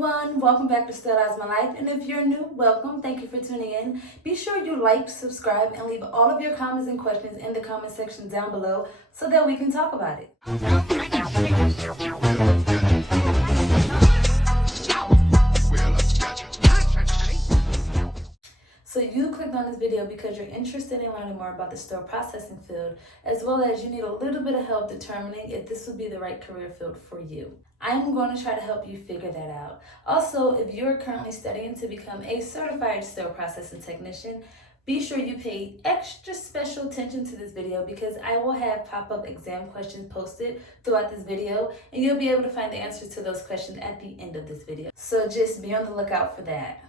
everyone, welcome back to Sterilize My Life, and if you're new, welcome. Thank you for tuning in. Be sure you like, subscribe, and leave all of your comments and questions in the comment section down below so that we can talk about it. So you clicked on this video because you're interested in learning more about the sterile processing field, as well as you need a little bit of help determining if this would be the right career field for you. I'm going to try to help you figure that out. Also, if you're currently studying to become a certified sterile processing technician, be sure you pay extra special attention to this video because I will have pop-up exam questions posted throughout this video, and you'll be able to find the answers to those questions at the end of this video. So just be on the lookout for that.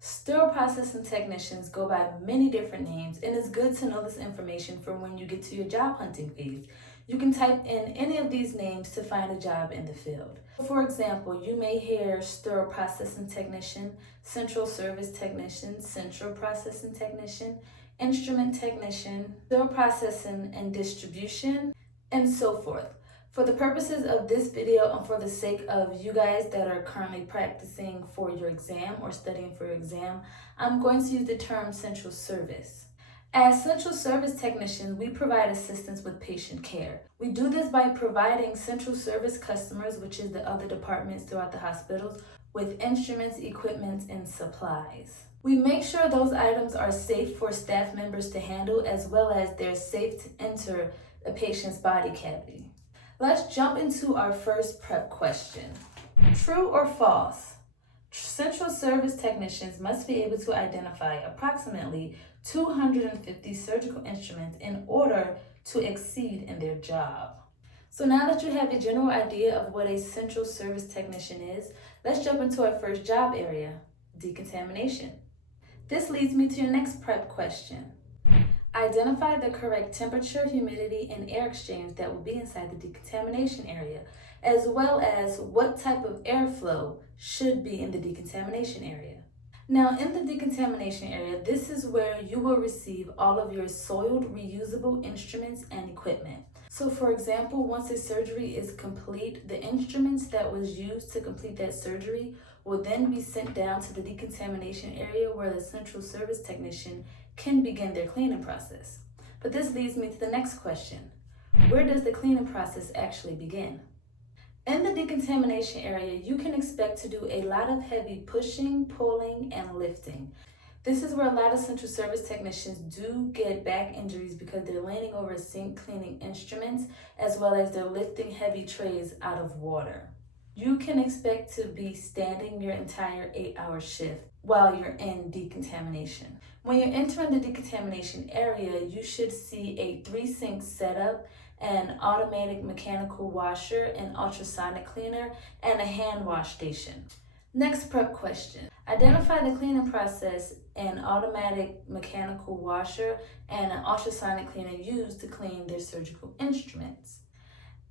Sterile processing technicians go by many different names, and it's good to know this information for when you get to your job hunting phase. You can type in any of these names to find a job in the field. For example, you may hear sterile processing technician, central service technician, central processing technician, instrument technician, sterile processing and distribution, and so forth. For the purposes of this video and for the sake of you guys that are currently practicing for your exam or studying for your exam, I'm going to use the term central service. As central service technicians, we provide assistance with patient care. We do this by providing central service customers, which is the other departments throughout the hospitals, with instruments, equipment, and supplies. We make sure those items are safe for staff members to handle, as well as they're safe to enter a patient's body cavity. Let's jump into our first prep question. True or false? Central service technicians must be able to identify approximately 250 surgical instruments in order to exceed in their job. So now that you have a general idea of what a central service technician is, let's jump into our first job area, decontamination. This leads me to your next prep question. Identify the correct temperature, humidity, and air exchange that will be inside the decontamination area, as well as what type of airflow should be in the decontamination area. Now, in the decontamination area, this is where you will receive all of your soiled, reusable instruments and equipment. So for example, once a surgery is complete, the instruments that was used to complete that surgery will then be sent down to the decontamination area where the central service technician can begin their cleaning process. But this leads me to the next question. Where does the cleaning process actually begin? In the decontamination area, you can expect to do a lot of heavy pushing, pulling, and lifting. This is where a lot of central service technicians do get back injuries because they're leaning over a sink cleaning instruments, as well as they're lifting heavy trays out of water. You can expect to be standing your entire 8-hour shift while you're in decontamination. When you're entering the decontamination area, you should see a 3-sink setup, an automatic mechanical washer, an ultrasonic cleaner, and a hand wash station. Next prep question. Identify the cleaning process an automatic mechanical washer and an ultrasonic cleaner used to clean their surgical instruments.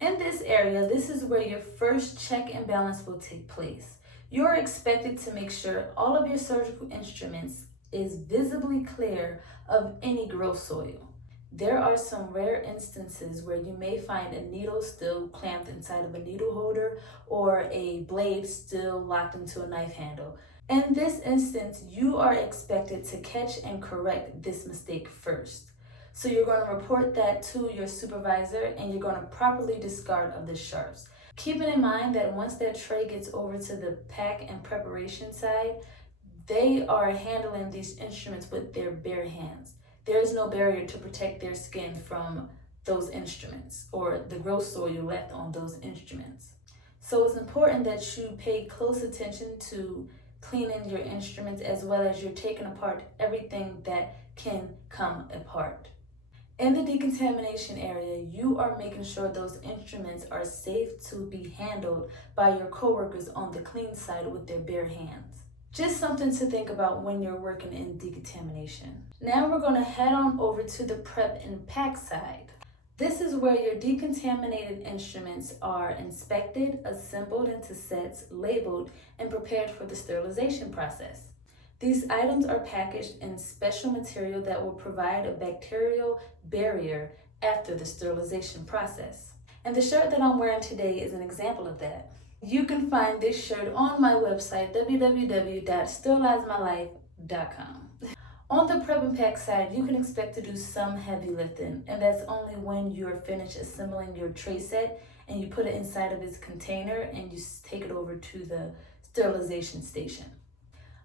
In this area, this is where your first check and balance will take place. You're expected to make sure all of your surgical instruments is visibly clear of any gross soil. There are some rare instances where you may find a needle still clamped inside of a needle holder or a blade still locked into a knife handle. In this instance, you are expected to catch and correct this mistake first. So you're going to report that to your supervisor and you're going to properly discard of the sharps. Keeping in mind that once that tray gets over to the pack and preparation side, they are handling these instruments with their bare hands. There is no barrier to protect their skin from those instruments or the gross soil left on those instruments. So it's important that you pay close attention to cleaning your instruments, as well as you're taking apart everything that can come apart. In the decontamination area, you are making sure those instruments are safe to be handled by your coworkers on the clean side with their bare hands. Just something to think about when you're working in decontamination. Now we're going to head on over to the prep and pack side. This is where your decontaminated instruments are inspected, assembled into sets, labeled, and prepared for the sterilization process. These items are packaged in special material that will provide a bacterial barrier after the sterilization process. And the shirt that I'm wearing today is an example of that. You can find this shirt on my website, www.sterilizemylife.com. On the prep and pack side, you can expect to do some heavy lifting, and that's only when you're finished assembling your tray set and you put it inside of its container and you take it over to the sterilization station.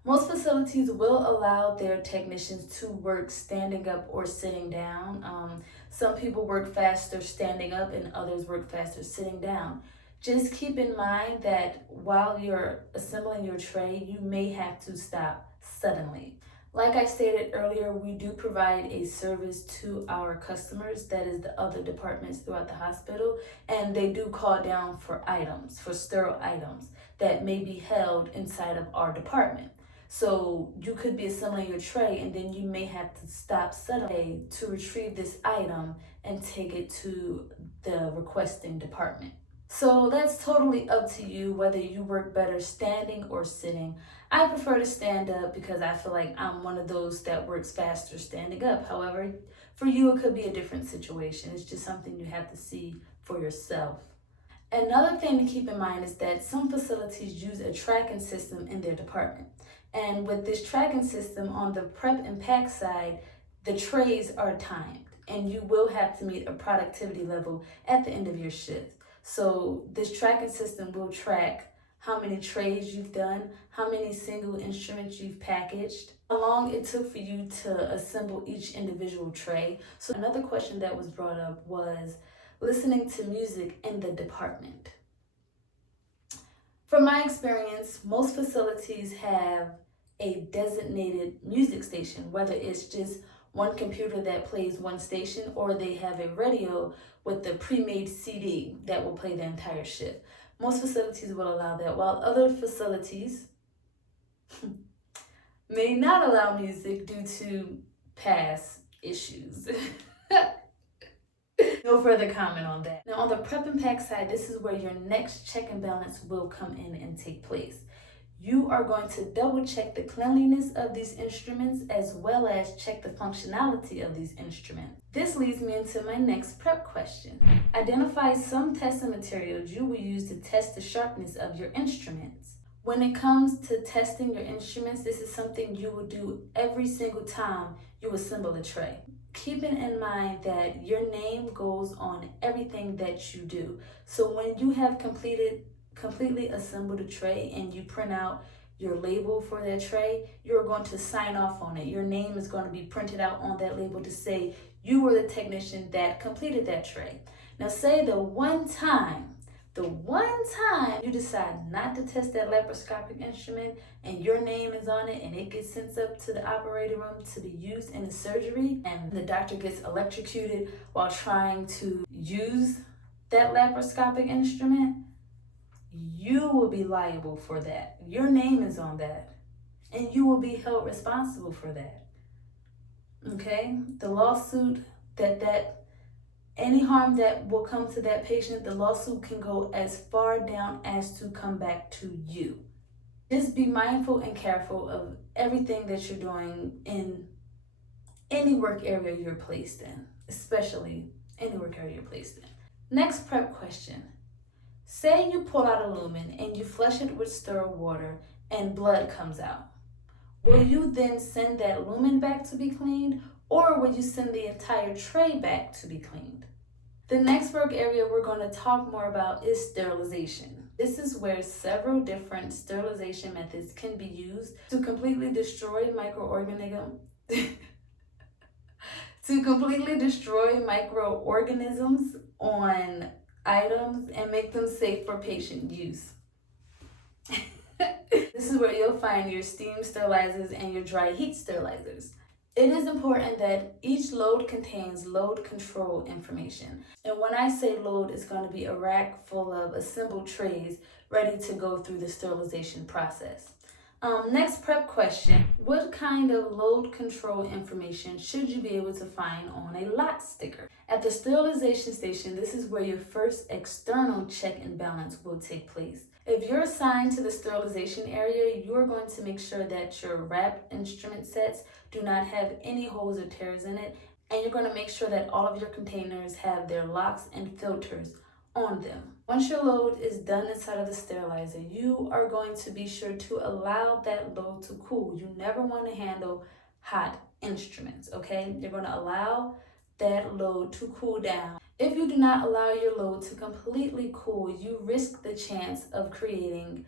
Most facilities will allow their technicians to work standing up or sitting down. Some people work faster standing up and others work faster sitting down. Just keep in mind that while you're assembling your tray, you may have to stop suddenly. Like I stated earlier, we do provide a service to our customers, that is the other departments throughout the hospital, and they do call down for items, for sterile items that may be held inside of our department. So you could be assembling your tray and then you may have to stop suddenly to retrieve this item and take it to the requesting department. So that's totally up to you whether you work better standing or sitting. I prefer to stand up because I feel like I'm one of those that works faster standing up. However, for you it could be a different situation. It's just something you have to see for yourself. Another thing to keep in mind is that some facilities use a tracking system in their department. And with this tracking system on the prep and pack side, the trays are timed and you will have to meet a productivity level at the end of your shift. So this tracking system will track how many trays you've done, how many single instruments you've packaged, how long it took for you to assemble each individual tray. So another question that was brought up was listening to music in the department. From my experience, most facilities have a designated music station, whether it's just one computer that plays one station or they have a radio with the pre-made CD that will play the entire shift. Most facilities will allow that, while other facilities may not allow music due to past issues. No further comment on that. Now on the prep and pack side, this is where your next check and balance will come in and take place. You are going to double check the cleanliness of these instruments as well as check the functionality of these instruments. This leads me into my next prep question. Identify some testing materials you will use to test the sharpness of your instruments. When it comes to testing your instruments, this is something you will do every single time you assemble a tray. Keeping in mind that your name goes on everything that you do. So when you have completely assembled a tray and you print out your label for that tray, you're going to sign off on it. Your name is going to be printed out on that label to say you were the technician that completed that tray. Now say the one time you decide not to test that laparoscopic instrument and your name is on it and it gets sent up to the operating room to be used in the surgery and the doctor gets electrocuted while trying to use that laparoscopic instrument, you will be liable for that. Your name is on that and you will be held responsible for that. Okay? The lawsuit any harm that will come to that patient, the lawsuit can go as far down as to come back to you. Just be mindful and careful of everything that you're doing in any work area you're placed in, especially any work area you're placed in. Next prep question. Say you pull out a lumen and you flush it with sterile water and blood comes out. Will you then send that lumen back to be cleaned, or will you send the entire tray back to be cleaned? The next work area we're going to talk more about is sterilization. This is where several different sterilization methods can be used to completely destroy microorganisms on items and make them safe for patient use. This is where you'll find your steam sterilizers and your dry heat sterilizers. It is important that each load contains load control information. And when I say load, it's going to be a rack full of assembled trays ready to go through the sterilization process. Next prep question. What kind of load control information should you be able to find on a lot sticker? At the sterilization station, this is where your first external check and balance will take place. If you're assigned to the sterilization area, you're going to make sure that your wrapped instrument sets do not have any holes or tears in it, and you're going to make sure that all of your containers have their locks and filters on them. Once your load is done inside of the sterilizer, you are going to be sure to allow that load to cool. You never want to handle hot instruments, okay? You're going to allow that load to cool down. If you do not allow your load to completely cool, you risk the chance of creating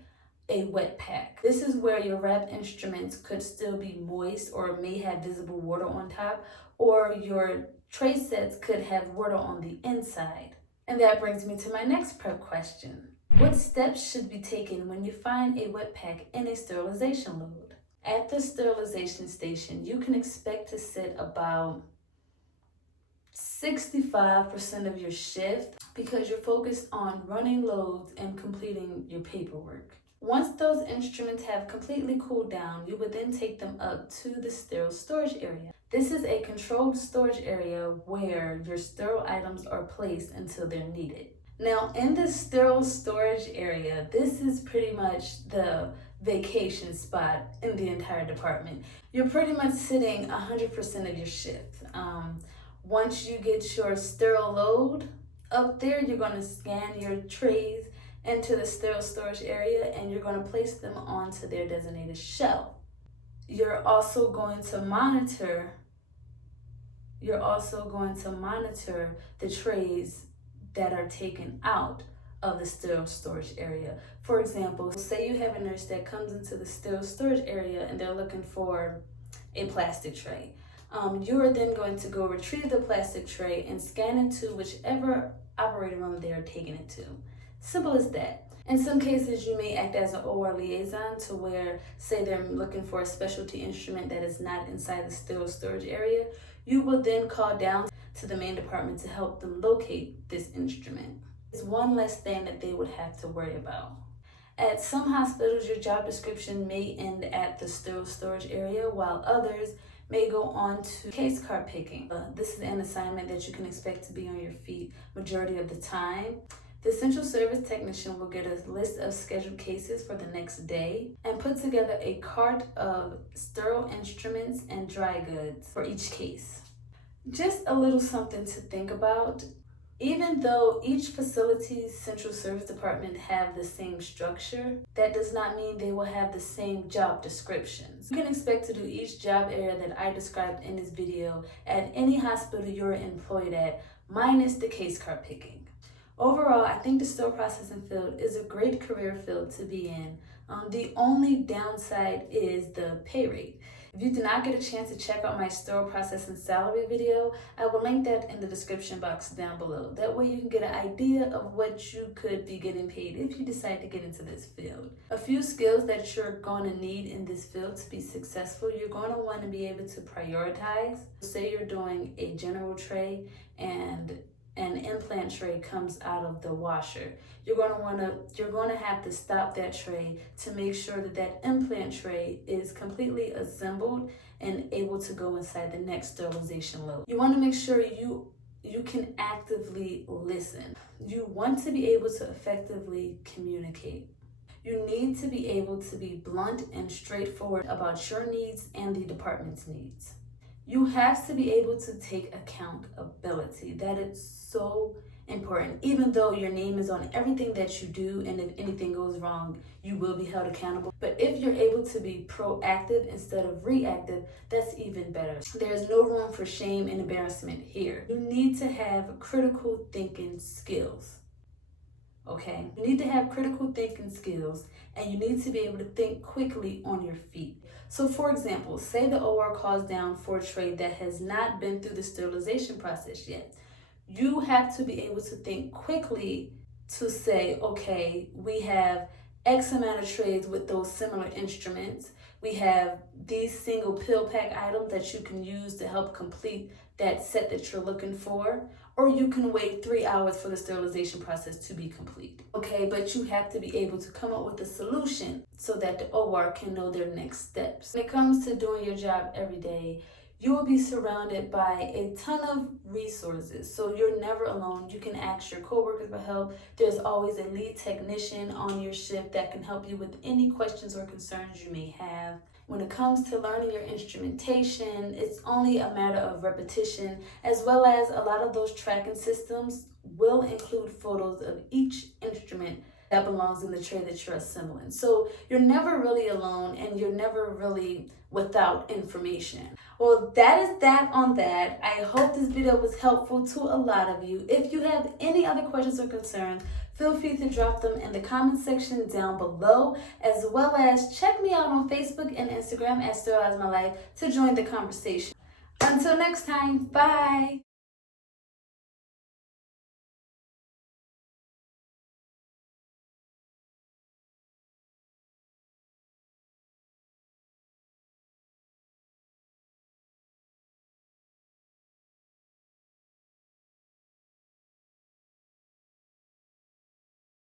a wet pack. This is where your wrapped instruments could still be moist or may have visible water on top, or your tray sets could have water on the inside. And that brings me to my next prep question. What steps should be taken when you find a wet pack in a sterilization load? At the sterilization station, you can expect to sit about 65% of your shift because you're focused on running loads and completing your paperwork. Once those instruments have completely cooled down, you would then take them up to the sterile storage area. This is a controlled storage area where your sterile items are placed until they're needed. Now, in the sterile storage area, this is pretty much the vacation spot in the entire department. You're pretty much sitting 100% of your shift. Once you get your sterile load up there, you're going to scan your trays into the sterile storage area and you're going to place them onto their designated shelf. You're also going to monitor the trays that are taken out of the sterile storage area. For example, say you have a nurse that comes into the sterile storage area and they're looking for a plastic tray. You are then going to go retrieve the plastic tray and scan it to whichever operating room they are taking it to. Simple as that. In some cases, you may act as an OR liaison to where, say they're looking for a specialty instrument that is not inside the sterile storage area. You will then call down to the main department to help them locate this instrument. It's one less thing that they would have to worry about. At some hospitals, your job description may end at the sterile storage area, while others may go on to case card picking. This is an assignment that you can expect to be on your feet majority of the time. The central service technician will get a list of scheduled cases for the next day and put together a cart of sterile instruments and dry goods for each case. Just a little something to think about. Even though each facility's central service department have the same structure, that does not mean they will have the same job descriptions. You can expect to do each job area that I described in this video at any hospital you're employed at, minus the case card picking. Overall, I think the sterile processing field is a great career field to be in. The only downside is the pay rate. If you did not get a chance to check out my sterile processing salary video, I will link that in the description box down below. That way you can get an idea of what you could be getting paid if you decide to get into this field. A few skills that you're going to need in this field to be successful: you're going to want to be able to prioritize. Say you're doing a general tray and an implant tray comes out of the washer. You're going to have to stop that tray to make sure that that implant tray is completely assembled and able to go inside the next sterilization load. You want to make sure you can actively listen. You want to be able to effectively communicate. You need to be able to be blunt and straightforward about your needs and the department's needs. You have to be able to take accountability. That is so important. Even though your name is on everything that you do, and if anything goes wrong, you will be held accountable. But if you're able to be proactive instead of reactive, that's even better. There's no room for shame and embarrassment here. You need to have critical thinking skills. Okay? You need to have critical thinking skills, and you need to be able to think quickly on your feet. So for example, say the OR calls down for a tray that has not been through the sterilization process yet. You have to be able to think quickly to say, okay, we have X amount of trays with those similar instruments. We have these single pill pack items that you can use to help complete that set that you're looking for. Or you can wait 3 hours for the sterilization process to be complete. Okay, but you have to be able to come up with a solution so that the OR can know their next steps. When it comes to doing your job every day, you will be surrounded by a ton of resources. So you're never alone. You can ask your coworkers for help. There's always a lead technician on your shift that can help you with any questions or concerns you may have. When it comes to learning your instrumentation, it's only a matter of repetition, as well as a lot of those tracking systems will include photos of each instrument that belongs in the tray that you're assembling. So you're never really alone and you're never really without information. Well, that is that on that. I hope this video was helpful to a lot of you. If you have any other questions or concerns, feel free to drop them in the comment section down below, as well as check me out on Facebook and Instagram at Sterilize My Life to join the conversation. Until next time, bye!